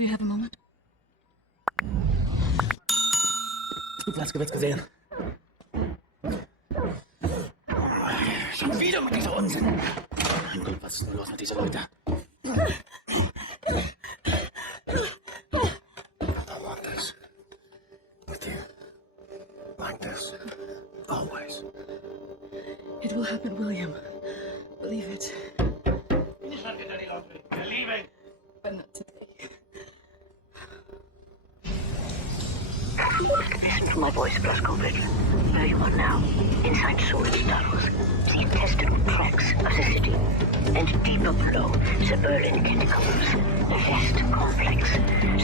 Do you have a moment? Flugplatzgesetz gesehen. Schon wieder mit dieser Unsinn. Mein Gott, was ist denn los mit diesen Leuten? I don't want this. With you. Like this. Always. It will happen, William. Believe it. Finish not get any longer. You're leaving. But not today. Listen to my voice, Blazkowicz. Where you are now, inside storage tunnels, the intestinal tracts of the city, and deeper below, the Berlin Catacombs, a vast complex,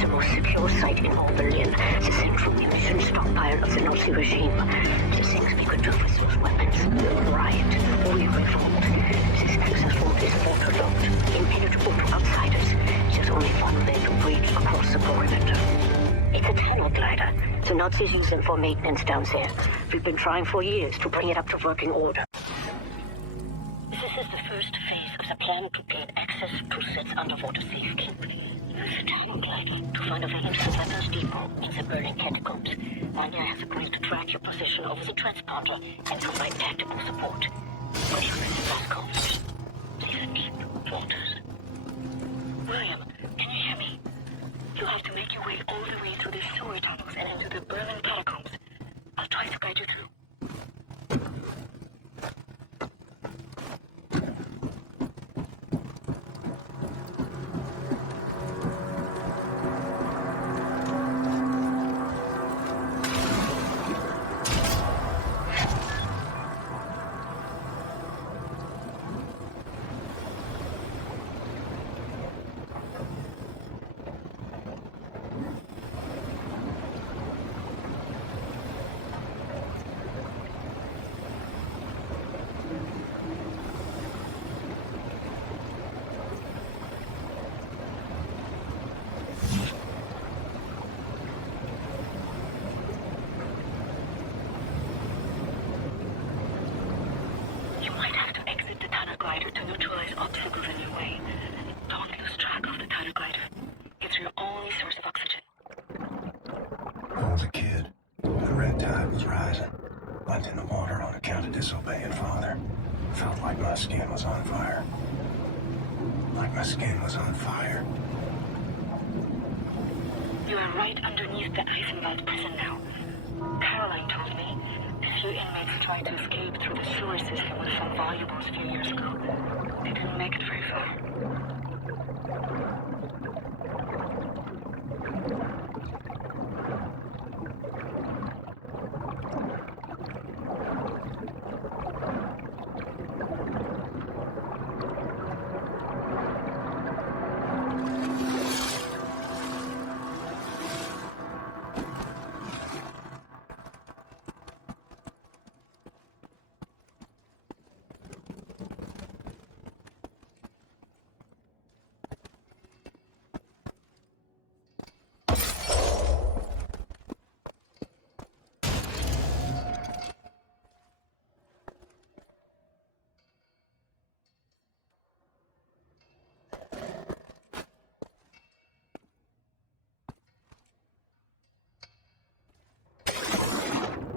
the most secure site in all Berlin, the central emission stockpile of the Nazi regime, the things we could do with those weapons, riot, or we revolt. This access road is waterlogged, impenetrable to outsiders. There's only one way to breach across the perimeter. It's a tunnel glider. The Nazis use them for maintenance down there. We've been trying for years to bring it up to working order. This is the first phase of the plan to gain access to Set's underwater safekeep. Use the tunnel glider to find a vacant weapons depot in the Berlin Catacombs. Manya has agreed to track your position over the transponder and provide tactical support. But you're in the Blazkowicz. These are deep waters. William, can you hear me? You have to make your way all the way through the sewer tunnels and into the Berlin Catacombs. I'll try to guide you through. To neutralize obstacles in your way. Don't lose track of the tunnel glider. It's your only source of oxygen. I was a kid. The red tide was rising. Went in the water on account of disobeying father. Felt like my skin was on fire. Like my skin was on fire. You are right underneath the Eisenwald prison now. Caroline told me a few inmates tried to escape through the sewer system with some valuables a few years ago. They didn't make it very far.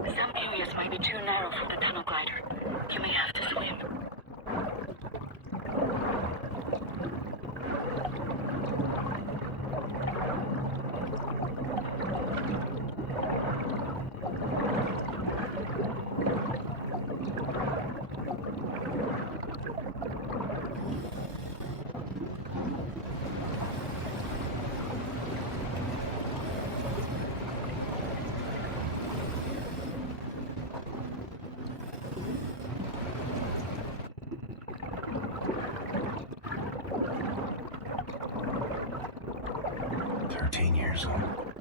Some areas might be too narrow for the tunnel glider. You may have to swim.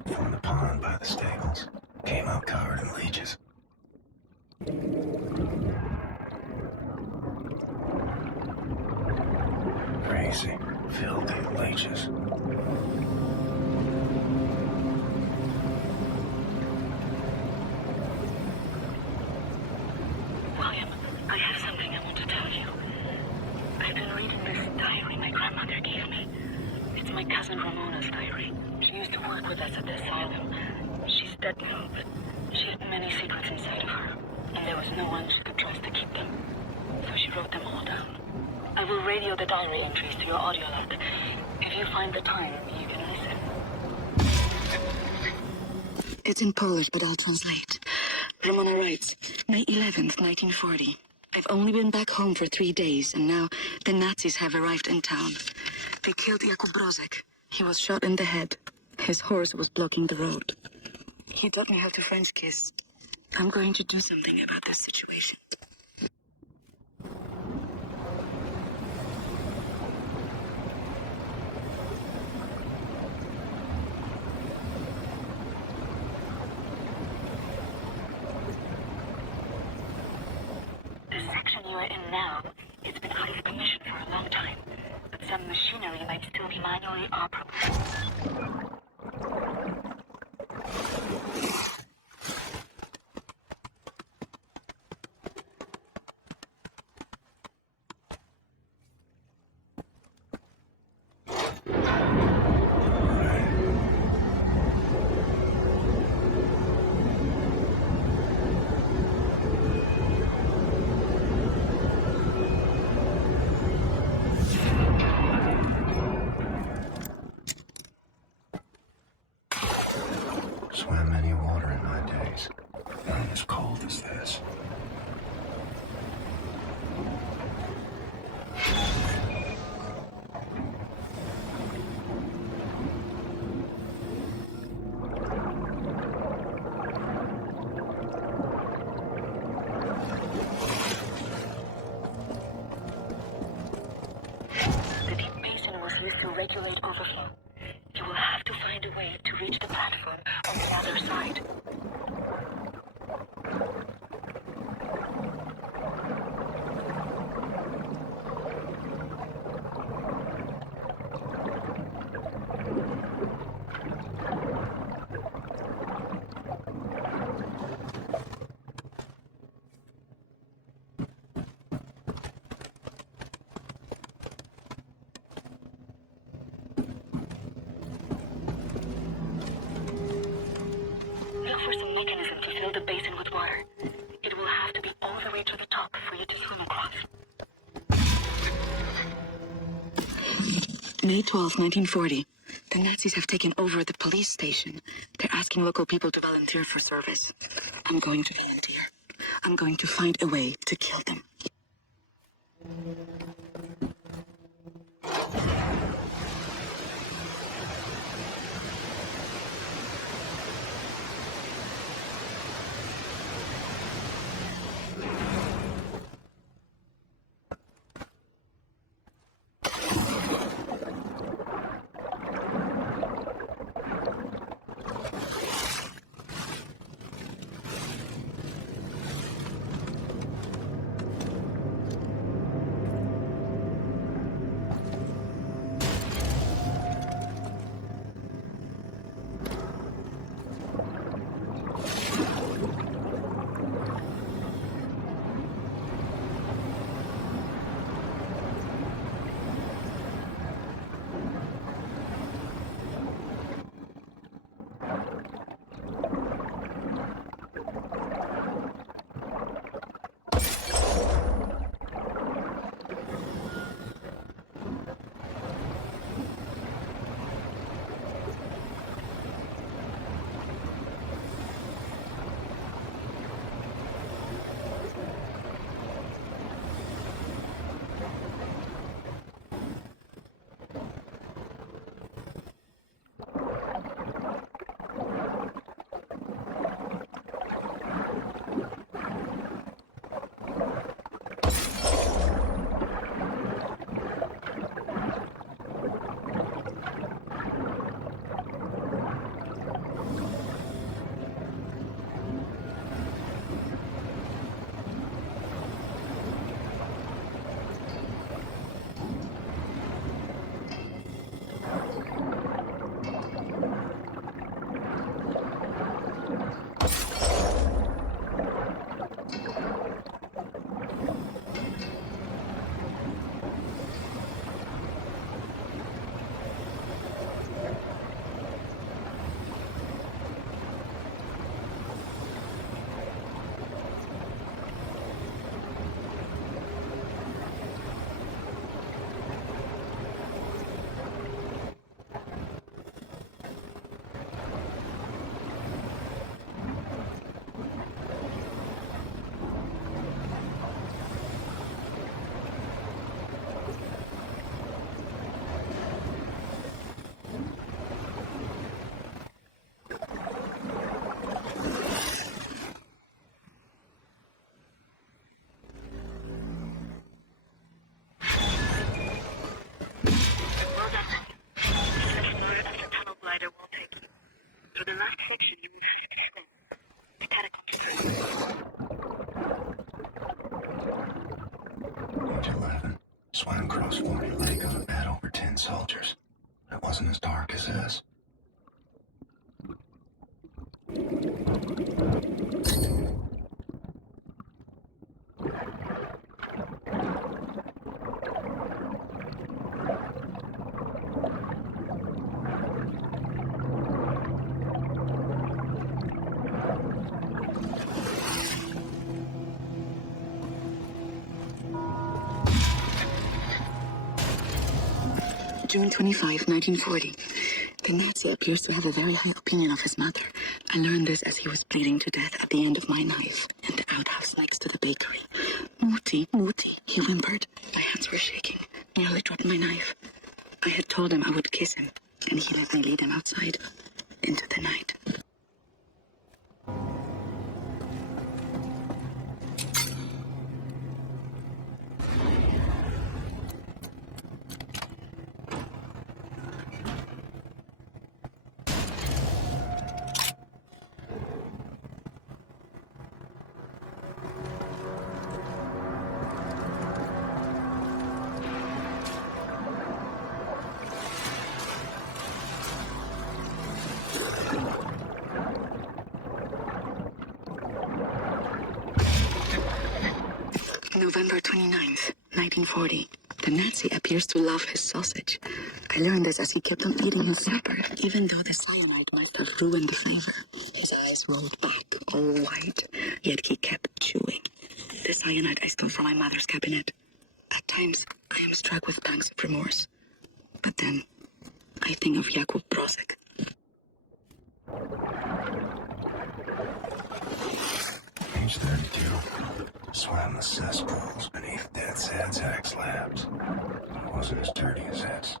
From the pond by the stables. Came out covered in leeches. Crazy, filthy leeches. William, I have something I want to tell you. I've been reading this diary my grandmother gave me. It's my cousin Ramona's diary. She used to work with us at the asylum. She's dead now, but she had many secrets inside of her, and there was no one she could trust to keep them. So she wrote them all down. I will radio the diary entries to your audio log. If you find the time, you can listen. It's in Polish, but I'll translate. Ramona writes, May 11th, 1940. I've only been back home for 3 days, and now the Nazis have arrived in town. They killed Jakub Brozek. He was shot in the head. His horse was blocking the road. He taught me how to French kiss. I'm going to do something about this situation. The section you are in now, it's been out of commission for a long time, but some machinery might still be manually operable. Swam many water in my days. None as cold as this. The deep basin was used to regulate overflow. You will have to find a way to reach the platform on the other side. Look for some mechanism to fill the basin with water. It will have to be all the way to the top for you to swim across. May 12, 1940. The Nazis have taken over the police station. They're asking local people to volunteer for service. I'm going to volunteer. I'm going to find a way to kill them. section you will see the skull. The Catacombs. Age 11. Swam across 40 Lake on a bed over 10 soldiers. It wasn't as dark as this. June 25, 1940. The Nazi appears to have a very high opinion of his mother. I learned this as he was bleeding to death at the end of my knife in the outhouse next to the bakery. Mutti, Mutti, he whimpered. My hands were shaking. Nearly dropped my knife. I had told him I would kiss him, and he let me lead him outside into the night. November 29th, 1940. The Nazi appears to love his sausage. I learned this as he kept on eating his supper, even though the cyanide must have ruined the flavor. His eyes rolled back, all white, yet he kept chewing. The cyanide I stole from my mother's cabinet. At times, I am struck with pangs of remorse. But then, I think of Jakub Brosek. Age 32. Swam the cesspools beneath Dead Sad slabs. But it wasn't as dirty as this.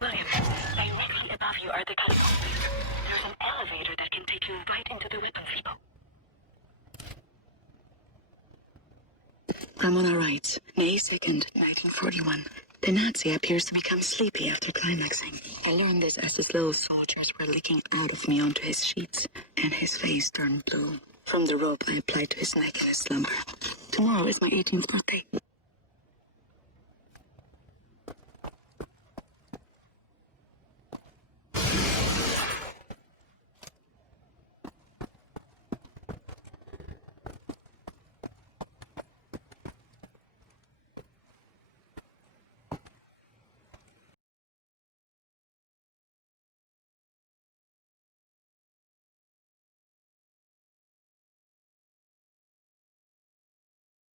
William, directly above you are the Catacombs. There's an elevator that can take you right into the weapons depot. Ramona writes, May 2nd, 1941. The Nazi appears to become sleepy after climaxing. I learned this as his little soldiers were licking out of me onto his sheets, and his face turned blue. From the rope I applied to his neck in his slumber. Tomorrow is my 18th birthday.